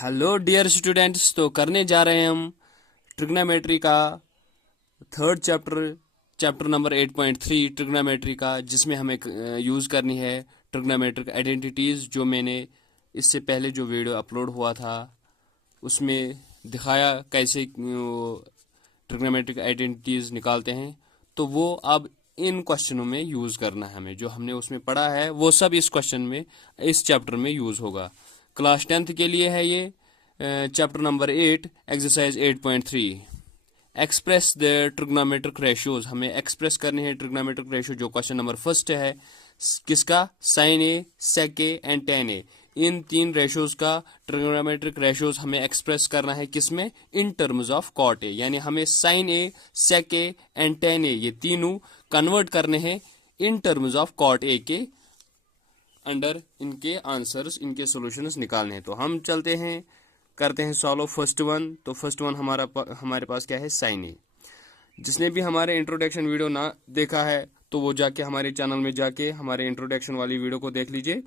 Hello dear students. तो करने जा रहे हैं हम ट्रिग्नोमेट्री का थर्ड चैप्टर नंबर 8.3 ट्रिग्नोमेट्री का, जिसमें हमें यूज़ करनी है ट्रिग्नोमेट्रिक आइडेंटिटीज़। जो मैंने इससे पहले जो वीडियो अपलोड हुआ था उसमें दिखाया कैसे ट्रिग्नोमेट्रिक आइडेंटिटीज़ निकालते हैं। तो वो अब इन क्वेश्चनों में यूज़ करना है हमें। जो हमने उसमें पढ़ा है वो सब इस क्वेश्चन में, इस चैप्टर में यूज़ होगा। क्लास 10th के लिए है ये chapter number 8 exercise 8.3। Express the trigonometric ratios. हमें एक्सप्रेस करनी है ट्रिग्नोमेट्रिक रेशियो। जो क्वेश्चन नंबर फर्स्ट है किसका, sine A, sec A and tan A. इन तीन रेशियोज का ट्रिग्नोमेट्रिक रेशियोज हमें एक्सप्रेस करना है किसमें, in terms of cot A. यानी हमें sine A, sec A and tan A ये तीनों कन्वर्ट करने हैं in terms of cot A के अंडर। इनके आंसर्स, इनके सॉल्यूशंस निकालने हैं। तो हम चलते हैं, करते हैं सॉल्व फर्स्ट वन। तो फर्स्ट वन हमारे पास क्या है, साइन ए। जिसने भी हमारे इंट्रोडक्शन वीडियो ना देखा है तो वो जाके हमारे चैनल में जाके हमारे इंट्रोडक्शन वाली वीडियो को देख लीजिए।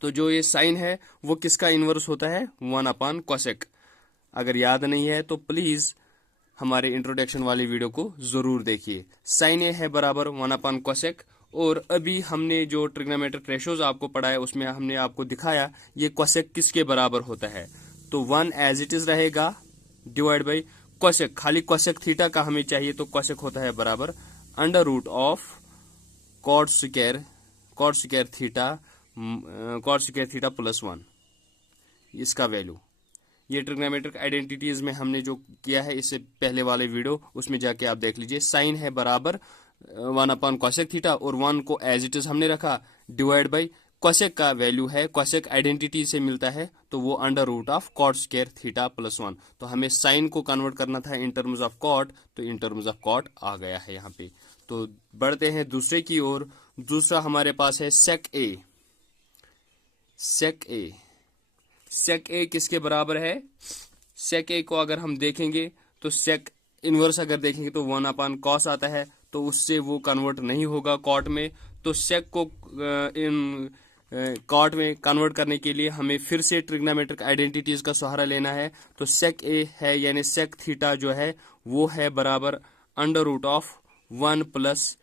तो जो ये साइन है वो किसका इनवर्स होता है, 1 कोसेक। अगर याद नहीं है तो प्लीज हमारे इंट्रोडक्शन वाली वीडियो को जरूर देखिए। साइन ए है बराबर 1 कोसेक। और अभी हमने जो ट्रिग्नोमेट्रिक रेशियोज आपको पढ़ाया उसमें हमने आपको दिखाया ये कोसेक किसके बराबर होता है। तो 1 एज इट इज रहेगा डिवाइड बाई कोसेक। खाली कोसेक थीटा का हमें चाहिए, तो कोसेक होता है बराबर under root of cot square theta plus 1, इसका वैल्यू। ये ट्रिग्नोमेट्रिक आइडेंटिटीज में हमने जो किया है इससे पहले वाले वीडियो, उसमें जाके आप देख लीजिए। साइन है बराबर 1 कोसेक थीटा और 1 को एज इट इज हमने रखा, डिवाइड बाई कोसेक का वैल्यू है, कोसेक आइडेंटिटी से मिलता है तो वो under root of cot square theta plus 1। तो हमें साइन को कन्वर्ट करना था इन टर्म्स ऑफ कॉट, तो इन टर्म्स ऑफ कॉट आ गया है यहाँ पे। तो बढ़ते हैं दूसरे की ओर। दूसरा हमारे पास है सेक ए। सेक ए किसके बराबर है, सेक ए को अगर हम देखेंगे तो सेक इनवर्स अगर देखेंगे तो 1 कॉस आता है, तो उससे वो कन्वर्ट नहीं होगा कॉट में। तो सेक को इन कॉट में कन्वर्ट करने के लिए हमें फिर से ट्रिग्नोमेट्रिक आइडेंटिटीज का सहारा लेना है। तो सेक ए है यानी सेक थीटा जो है वो है बराबर under root of 1 plus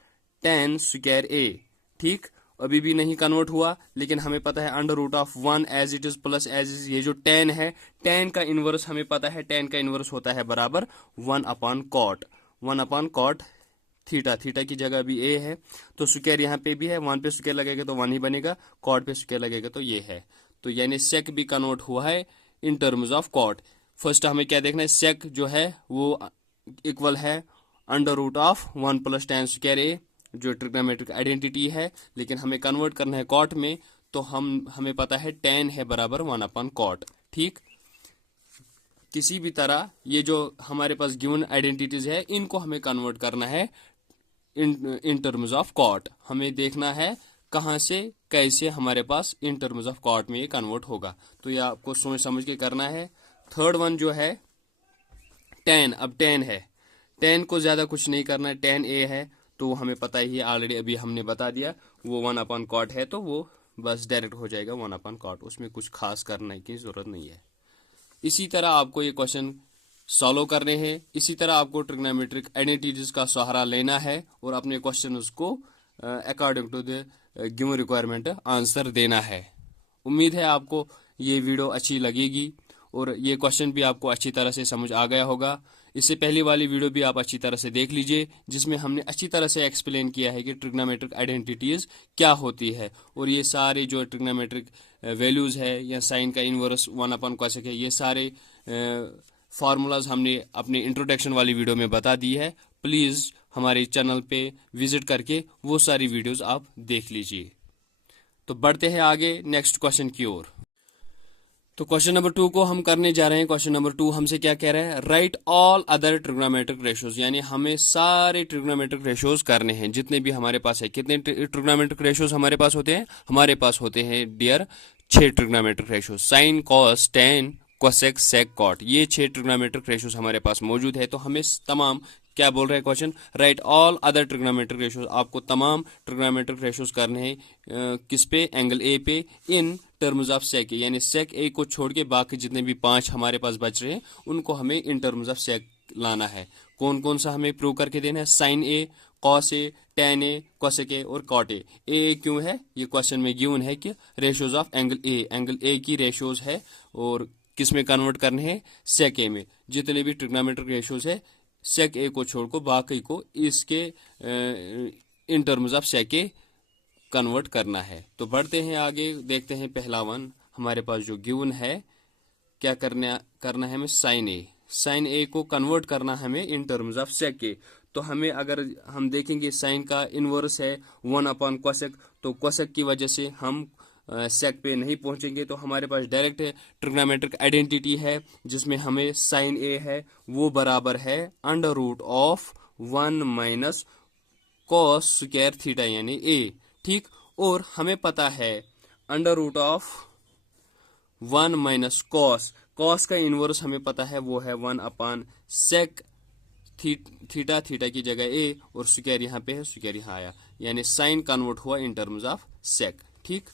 tan square A. ठीक, अभी भी नहीं कन्वर्ट हुआ, लेकिन हमें पता है under root of 1 as it is plus as is. ये जो टेन है, टेन का इनवर्स हमें पता है, टेन का इनवर्स होता है बराबर 1 कॉट थीटा। थीटा की जगह भी ए है तो स्क्वायर यहाँ पे भी है, 1 पे स्क्वायर लगेगा तो 1 ही बनेगा, कॉट पे स्क्वायर लगेगा तो ये है। तो यानी सेक भी कन्वर्ट हुआ है in terms of cot. First हमें क्या देखना है, सेक जो है वो इक्वल है under root of 1 plus tan square A, जो ट्रिग्नोमेट्रिक आइडेंटिटी है, लेकिन हमें कन्वर्ट करना है कॉट में। तो हमें पता है टेन है बराबर 1 कॉट। ठीक, किसी भी तरह ये जो हमारे पास गिवन आइडेंटिटीज है इनको हमें कन्वर्ट करना है इन टर्म्स ऑफ कॉट। हमें देखना है कहां से कैसे हमारे पास इन टर्म्स ऑफ कॉट में ये कन्वर्ट होगा। तो ये आपको सोच समझ के करना है। थर्ड वन जो है टेन। अब टेन है, टेन को ज्यादा कुछ नहीं करना है, टेन ए है तो हमें पता ही है, ऑलरेडी अभी हमने बता दिया वो 1 कॉट है, तो वो बस डायरेक्ट हो जाएगा 1 कॉट, उसमें कुछ खास करने की जरूरत नहीं है। इसी तरह आपको ये क्वेश्चन सॉल्व करने हैं, इसी तरह आपको ट्रिग्नोमेट्रिक आइडेंटिटीज का सहारा लेना है और अपने क्वेश्चन को according to the given requirement answer देना है। उम्मीद है आपको ये वीडियो अच्छी लगेगी और ये क्वेश्चन भी आपको अच्छी तरह से समझ आ गया होगा। इससे पहली वाली वीडियो भी आप अच्छी तरह से देख लीजिए, जिसमें हमने अच्छी तरह से एक्सप्लेन किया है कि ट्रिग्नोमेट्रिक आइडेंटिटीज क्या होती है। और ये सारे जो ट्रिग्नोमेट्रिक वैल्यूज है या साइन का इनवर्स 1 कोसेक है, ये सारे फार्मूलाज हमने अपने इंट्रोडक्शन वाली वीडियो में बता दी है। प्लीज हमारे चैनल पे विजिट करके वो सारी वीडियोज आप देख लीजिए। तो बढ़ते हैं आगे नेक्स्ट क्वेश्चन की ओर। तो क्वेश्चन नंबर 2 को हम करने जा रहे हैं। क्वेश्चन नंबर 2 हमसे क्या कह रहा है, right all other trigonometric ratios. यानी हमें सारे ट्रिग्नोमेट्रिक रेशियोज करने हैं जितने भी हमारे पास है। कितने ट्रिग्नोमेट्रिक रेशियोज हमारे पास होते हैं, हमारे पास होते हैं dear 6 trigonometric ratios. Sine, cos, tan, cosec, sec, cot, ये 6 ट्रिग्नोमेट्रिक रेशियोज हमारे पास मौजूद है। तो हमें तमाम क्या बोल रहे हैं question, right all other trigonometric ratios, आपको तमाम ट्रिग्नोमेट्रिक रेशियोज करने हैं किस पे, एंगल ए पे, इन टर्म्स ऑफ सेक ए, यानी सेक ए को छोड़ के बाकी जितने भी 5 हमारे पास बच रहे हैं उनको हमें इन टर्म्स ऑफ सेक लाना है। कौन कौन सा हमें प्रूव करके देना है, sine A, cos A, tan A, cosec A और कॉट ए। ए क्यों है, ये क्वेश्चन में गिवन है कि रेशियोज ऑफ एंगल ए की रेशियोज है और किस में कन्वर्ट करने हैं, सेक ए में। जितने भी ट्रिग्नोमेट्रिक रेशियोज है सेक ए को छोड़कर बाकी को इसके in terms of sec A convert करना है। तो बढ़ते हैं आगे, देखते हैं पहला वन हमारे पास जो गिवन है, क्या करना है हमें, साइन ए को कन्वर्ट करना हमें इन टर्म्स ऑफ सेक ए। तो हमें अगर हम देखेंगे साइन का इनवर्स है 1 अपॉन कोसेक, तो कोसेक की वजह से हम सेक पे नहीं पहुंचेंगे, तो हमारे पास डायरेक्ट ट्रिग्नोमेट्रिक आइडेंटिटी है जिसमें हमें साइन ए है वो बराबर है under root of 1 minus cos square theta यानी ए, ठीक। और हमें पता है under root of 1 minus cos का इनवर्स हमें पता है वो है 1 अपॉन सेक थीटा की जगह ए और स्क्वायर यहाँ पे है, स्क्वायर यहाँ आया, यानी साइन कन्वर्ट हुआ इन टर्म्स ऑफ सेक, ठीक।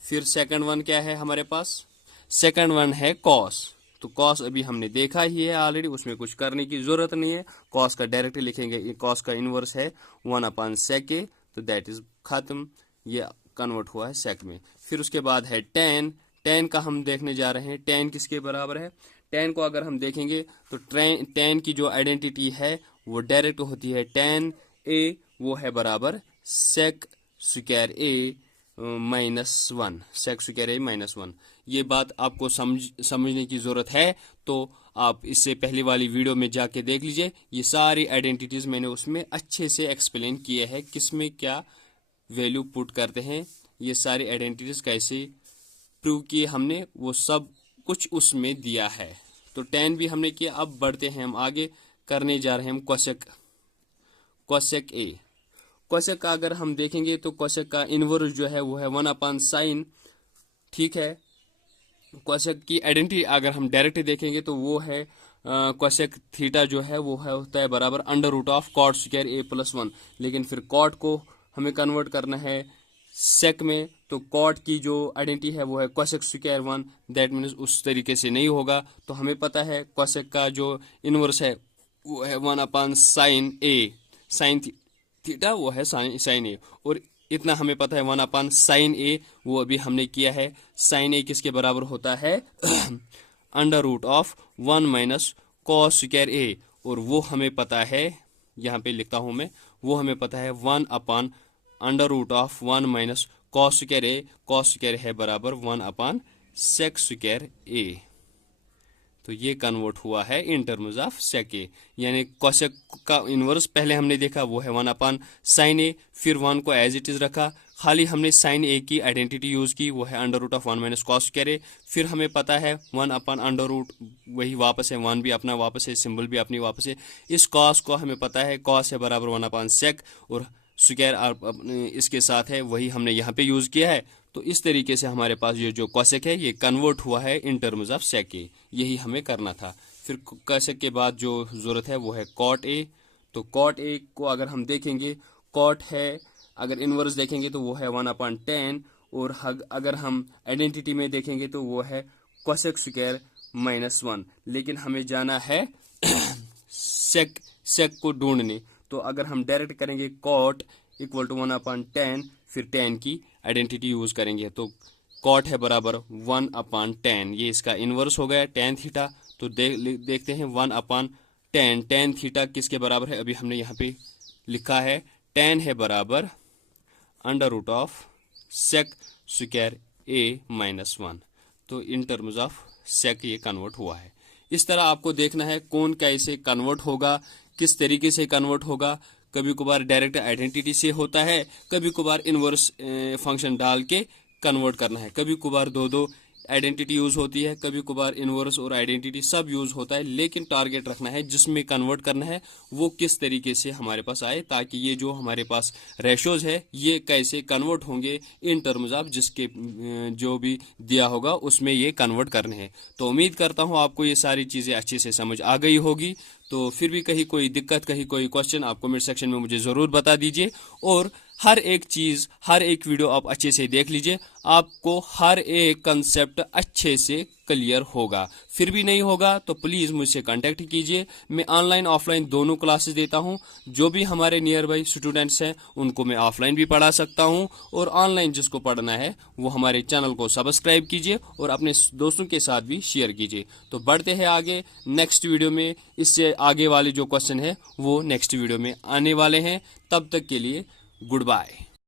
फिर सेकंड वन क्या है हमारे पास, सेकंड वन है कॉस। तो कॉस अभी हमने देखा ही है ऑलरेडी, उसमें कुछ करने की जरूरत नहीं है, कॉस का डायरेक्ट लिखेंगे, कॉस का इनवर्स है 1 अपॉन सेक ए, तो दैट इज खत्म, ये कन्वर्ट हुआ है सेक में। फिर उसके बाद है टेन का हम देखने जा रहे हैं, टेन किसके बराबर है, टेन को अगर हम देखेंगे तो टेन की जो आइडेंटिटी है वो डायरेक्ट होती है टेन ए, वो है बराबर सेक square A -1, sec square A -1। ये बात आपको समझने की जरूरत है, तो आप इससे पहले वाली वीडियो में जाके देख लीजिए, ये सारी आइडेंटिटीज मैंने उसमें अच्छे से एक्सप्लेन किए हैं, किसमें क्या वैल्यू पुट करते हैं, ये सारी आइडेंटिटीज कैसे प्रूव किए हमने, वो सब कुछ उसमें दिया है। तो टेन भी हमने किया, अब बढ़ते हैं हम आगे, करने जा रहे हैं हम कोसेक ए। कोसेक का अगर हम देखेंगे तो कोसेक का इनवर्स जो है वो है 1 अपॉन साइन, ठीक है। कोसेक की आइडेंटिटी अगर हम डायरेक्ट देखेंगे तो वो है कोसेक थीटा जो है वो है होता है बराबर under root of cot square A +1, लेकिन फिर कॉट को हमें कन्वर्ट करना है सेक में, तो कॉट की जो आइडेंटिटी है वो है कोसेक स्क्वायर 1, दैट मीन्स उस तरीके से नहीं होगा। तो हमें पता है कोसेक का जो इनवर्स है वो है 1 अपॉन साइन ए, साइन थीटा वो है साइन ए, और इतना हमें पता है 1 अपॉन साइन ए, वो अभी हमने किया है। साइन ए किसके बराबर होता है under root of 1 minus cos square A, और वो हमें पता है, यहाँ पे लिखता हूं मैं, वो हमें पता है 1 upon under root of 1 minus cos square A, cos square है बराबर 1 अपॉन सेक स्क्वायर ए। तो ये कन्वर्ट हुआ है इन टर्म्स ऑफ सेक ए, यानी कोसेक का इनवर्स पहले हमने देखा वो है 1 अपॉन साइन ए, फिर 1 को एज इट इज रखा, खाली हमने साइन ए की आइडेंटिटी यूज की, वो है under root of 1 minus cos square A. फिर हमें पता है 1 अपॉन अंडर रूट, वही वापस है, 1 भी अपना वापस है, सिंबल भी अपनी वापस है। इस कॉस को हमें पता है कॉस है बराबर 1 अपॉन सेक, और स्क्वायर इसके साथ है, वही हमने यहाँ पे यूज किया है। तो इस तरीके से हमारे पास ये जो कोसेक है ये कन्वर्ट हुआ है इन टर्म्स ऑफ सेक ए, यही हमें करना था। फिर कोसेक के बाद जो जरूरत है वो है कॉट ए। तो कॉट ए को अगर हम देखेंगे, कॉट है अगर इनवर्स देखेंगे तो वो है 1 अपॉन 10, और अगर हम आइडेंटिटी में देखेंगे तो वो है कोसेक स्क्वायर -1, लेकिन हमें जाना है सेक को ढूंढने। तो अगर हम डायरेक्ट करेंगे कॉट इक्वल टू 1 अपॉन 10, फिर 10 की आइडेंटिटी यूज करेंगे, तो कॉट है बराबर 1 अपॉन 10, ये इसका इनवर्स हो गया tan थीटा। तो देखते हैं 1 अपॉन 10, tan थीटा किसके बराबर है, अभी हमने यहाँ पे लिखा है tan है बराबर under root of sec square A -1। तो इन टर्म्स ऑफ सेक ये कन्वर्ट हुआ है। इस तरह आपको देखना है कौन कैसे कन्वर्ट होगा, किस तरीके से कन्वर्ट होगा। कभी कभार डायरेक्ट आइडेंटिटी से होता है, कभी कभार इनवर्स फंक्शन डाल के कन्वर्ट करना है, कभी कभार दो आइडेंटिटी यूज होती है, कभी कभार इनवर्स और आइडेंटिटी सब यूज होता है, लेकिन टारगेट रखना है जिसमें कन्वर्ट करना है वो किस तरीके से हमारे पास आए, ताकि ये जो हमारे पास रेशोज है ये कैसे कन्वर्ट होंगे इन टर्म्स ऑफ जिसके जो भी दिया होगा उसमें ये कन्वर्ट करने हैं। तो उम्मीद करता हूँ आपको ये सारी चीज़ें अच्छे से समझ आ गई होगी। तो फिर भी कहीं कोई दिक्कत, कहीं कोई क्वेश्चन, आप कमेंट सेक्शन में मुझे ज़रूर बता दीजिए। और हर एक चीज़, हर एक वीडियो आप अच्छे से देख लीजिए, आपको हर एक कंसेप्ट अच्छे से क्लियर होगा। फिर भी नहीं होगा तो प्लीज़ मुझसे कांटेक्ट कीजिए। मैं ऑनलाइन ऑफलाइन दोनों क्लासेस देता हूं। जो भी हमारे नियर बाई स्टूडेंट्स हैं उनको मैं ऑफलाइन भी पढ़ा सकता हूं, और ऑनलाइन जिसको पढ़ना है वो हमारे चैनल को सब्सक्राइब कीजिए और अपने दोस्तों के साथ भी शेयर कीजिए। तो बढ़ते हैं आगे नेक्स्ट वीडियो में। इससे आगे वाले जो क्वेश्चन है वो नेक्स्ट वीडियो में आने वाले हैं। तब तक के लिए गुड बाय।